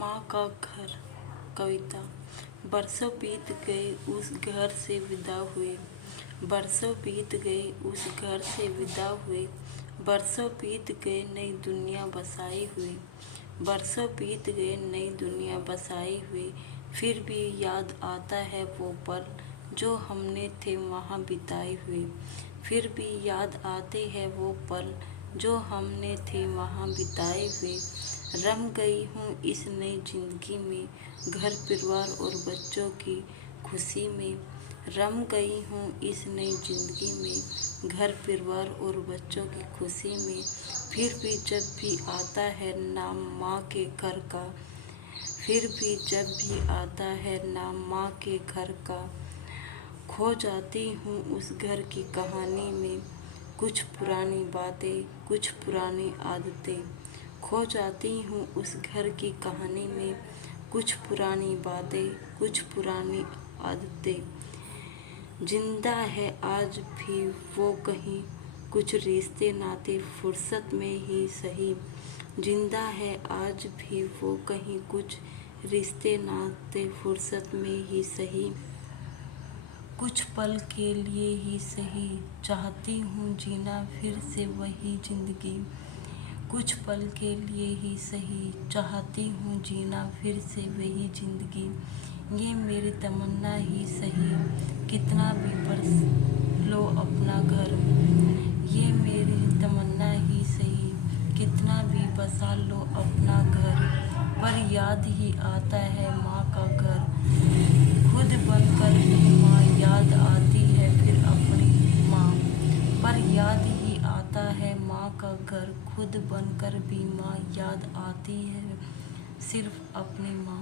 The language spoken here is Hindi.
माँ का घर। कविता। बरसों बीत गए उस घर से विदा हुए, बरसों बीत गए उस घर से विदा हुए, बरसों बीत गए नई दुनिया बसाई हुए, बरसों बीत गए नई दुनिया बसाई हुए। फिर भी याद आता है वो पल जो हमने थे वहाँ बिताए हुए, फिर भी याद आते हैं वो पल जो हमने थे वहाँ बिताए हुए। रम गई हूँ इस नई जिंदगी में, घर परिवार और बच्चों की खुशी में। रम गई हूँ इस नई जिंदगी में, घर परिवार और बच्चों की खुशी में। फिर भी जब भी आता है नाम माँ के घर का, फिर भी जब भी आता है नाम माँ के घर का, खो जाती हूँ उस घर की कहानी में। कुछ पुरानी बातें, कुछ पुरानी आदतें, खो जाती हूँ उस घर की कहानी में। कुछ पुरानी बातें, कुछ पुरानी आदतें, जिंदा है आज भी वो कहीं, कुछ रिश्ते नाते फुर्सत में ही सही। जिंदा है आज भी वो कहीं, कुछ रिश्ते नाते फुर्सत में ही सही। कुछ पल के लिए ही सही, चाहती हूँ जीना फिर से वही जिंदगी। कुछ पल के लिए ही सही, चाहती हूँ जीना फिर से वही जिंदगी। ये मेरी तमन्ना ही सही, कितना भी बरस लो अपना घर। ये मेरी तमन्ना ही सही, कितना भी बसा लो अपना घर। पर याद ही आता है माँ का घर, खुद बनकर भी माँ याद आती है फिर अपनी माँ। पर याद ही आता है माँ का घर, खुद बनकर भी माँ याद आती है सिर्फ अपनी माँ।